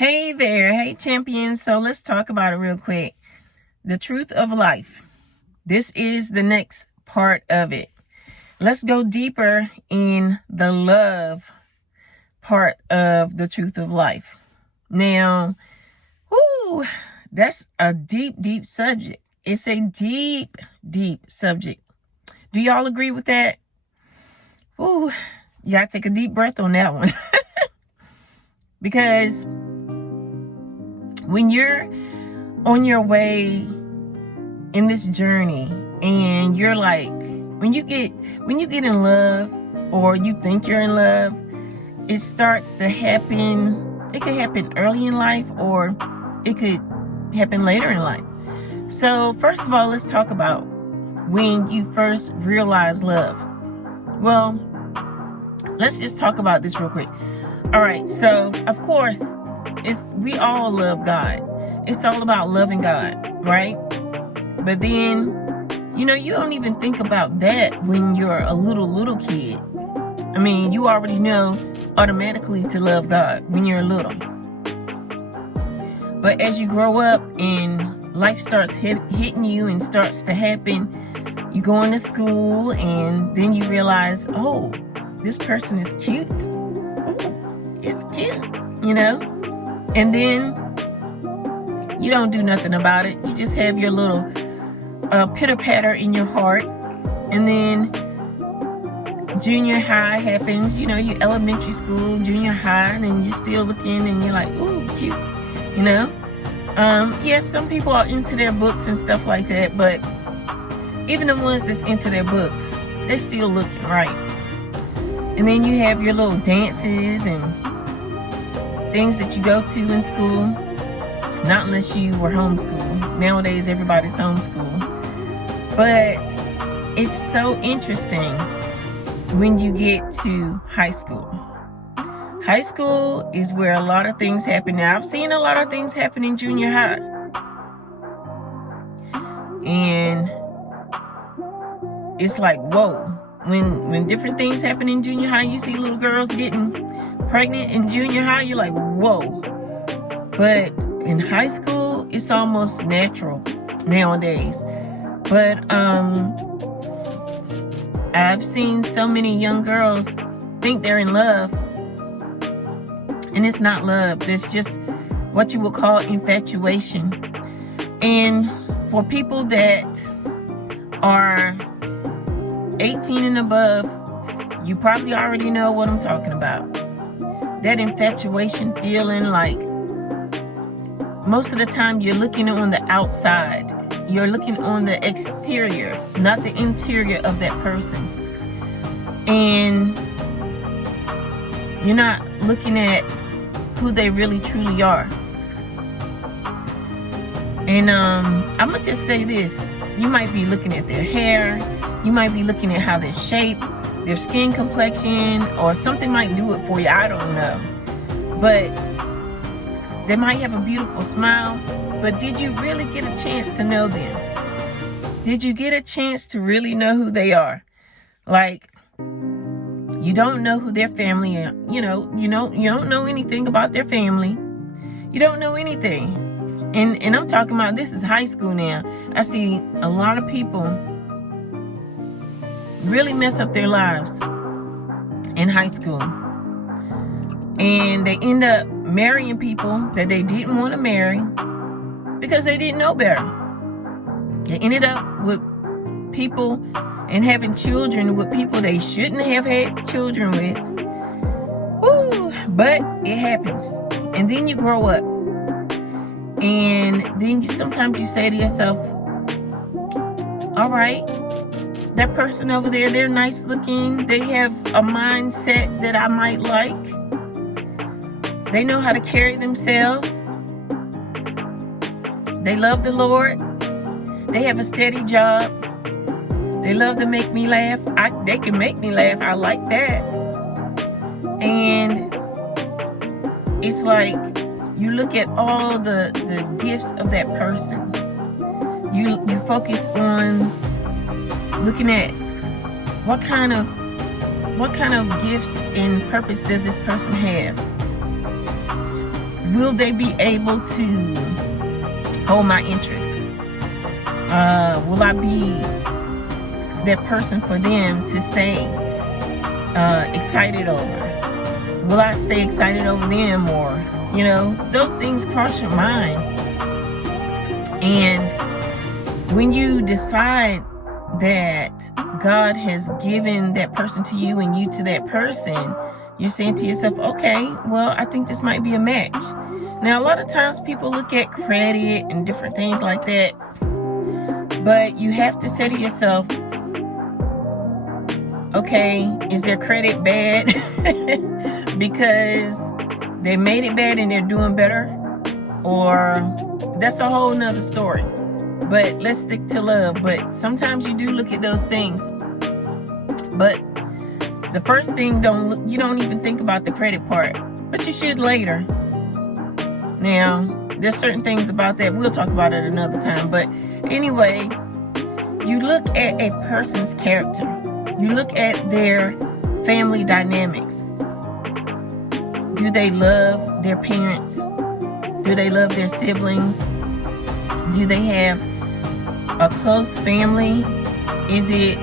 Hey there, hey champions. So let's talk about it real quick. The truth of life. This is the next part of it. Let's go deeper in the love part of the truth of life. Now, that's a deep subject. It's a deep subject. Do y'all agree with that? You gotta take a deep breath on that one. Because when you're on your way in this journey and you're like, when you get in love, or you think you're in love, it starts to happen. It could happen early in life, or it could happen later in life. So first of all, let's talk about when you first realize love. Well, let's just talk about this real quick. All right, so of course, we all love God. It's all about loving God, right? But then, you don't even think about that when you're a little kid. I mean, you already know automatically to love God when you're little. But as you grow up and life starts hitting you and starts to happen, you go into school and then you realize, oh, this person is cute. It's cute, and then you don't do nothing about it. You just have your little pitter patter in your heart. And then junior high happens, you elementary school, junior high, and then you're still looking and you're like, ooh, cute, Yes, some people are into their books and stuff like that, but even the ones that's into their books, they're still looking, right? And then you have your little dances and things that you go to in school. Not unless you were homeschooled. Nowadays, everybody's homeschooled. But it's so interesting when you get to high school. High school is where a lot of things happen. Now, I've seen a lot of things happen in junior high. And it's like, whoa. When different things happen in junior high, you see little girls getting pregnant in junior high, you're like, whoa. But in high school, it's almost natural nowadays. But I've seen so many young girls think they're in love, and it's not love. It's just what you would call infatuation. And for people that are 18 and above, you probably already know what I'm talking about. That infatuation feeling, like most of the time you're looking on the outside. You're looking on the exterior, not the interior of that person. And you're not looking at who they really truly are. And I'm going to just say this. You might be looking at their hair. You might be looking at how they're shaped, their skin complexion, or something might do it for you. I don't know. But they might have a beautiful smile. But did you really get a chance to know them? Did you get a chance to really know who they are? Like, you don't know who their family is. You don't know anything about their family. You don't know anything. And I'm talking about, this is high school now. I see a lot of people really mess up their lives in high school. And they end up marrying people that they didn't want to marry because they didn't know better. They ended up with people and having children with people they shouldn't have had children with. But it happens. And then you grow up. And then sometimes you say to yourself, all right, that person over there, they're nice looking. They have a mindset that I might like. They know how to carry themselves. They love the Lord. They have a steady job. They love to make me laugh. They can make me laugh. I like that. And it's like you look at all the gifts of that person. You focus on looking at what kind of gifts and purpose does this person have? Will they be able to hold my interest? Will I be that person for them to stay excited over? Will I stay excited over them? Or, you know, those things cross your mind. And when you decide that God has given that person to you and you to that person, you're saying to yourself, okay, well, I think this might be a match. Now, a lot of times people look at credit and different things like that, but you have to say to yourself, okay, is their credit bad because they made it bad and they're doing better? Or that's a whole nother story. But let's stick to love. But sometimes you do look at those things. But the first thing, you don't even think about the credit part, but you should later. Now, there's certain things about that. We'll talk about it another time. But anyway, you look at a person's character. You look at their family dynamics. Do they love their parents? Do they love their siblings? Do they have a close family? Is it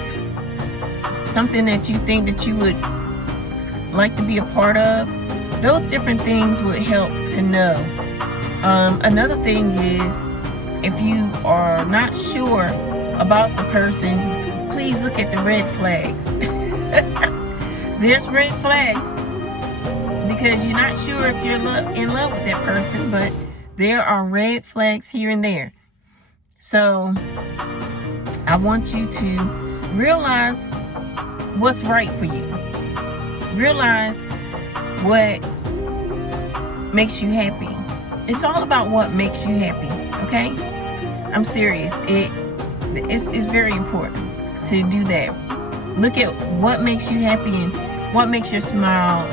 something that you think that you would like to be a part of? Those different things would help to know. Another thing is, if you are not sure about the person, please look at the red flags. There's red flags because you're not sure if you're in love with that person, but there are red flags here and there. So I want you to realize what's right for you. Realize what makes you happy. It's all about what makes you happy, okay? I'm serious. It's very important to do that. Look at what makes you happy and what makes your smile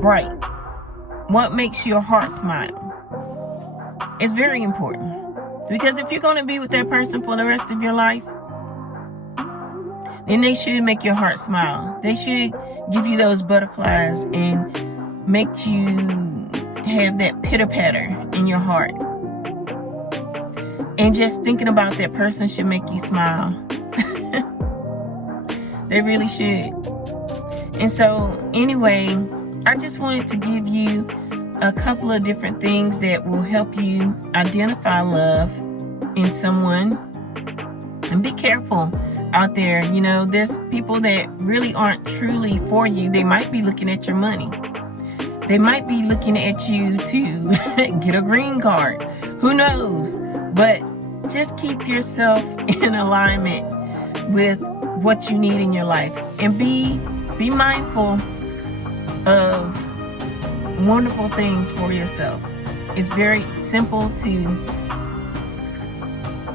bright. What makes your heart smile. It's very important. Because if you're going to be with that person for the rest of your life, then they should make your heart smile. They should give you those butterflies and make you have that pitter-patter in your heart. And just thinking about that person should make you smile. They really should. And so, anyway, I just wanted to give you a couple of different things that will help you identify love in someone. And be careful out there. You know, there's people that really aren't truly for you. They might be looking at your money. They might be looking at you to get a green card. Who knows? But just keep yourself in alignment with what you need in your life. And be mindful of wonderful things for yourself. It's very simple to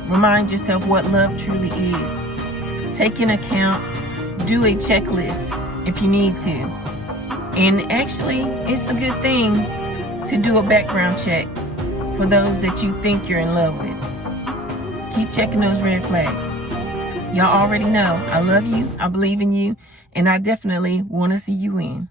remind yourself what love truly is. Take into account, do a checklist if you need to. And actually, it's a good thing to do a background check for those that you think you're in love with. Keep checking those red flags. Y'all already know I love you, I believe in you, and I definitely want to see you win.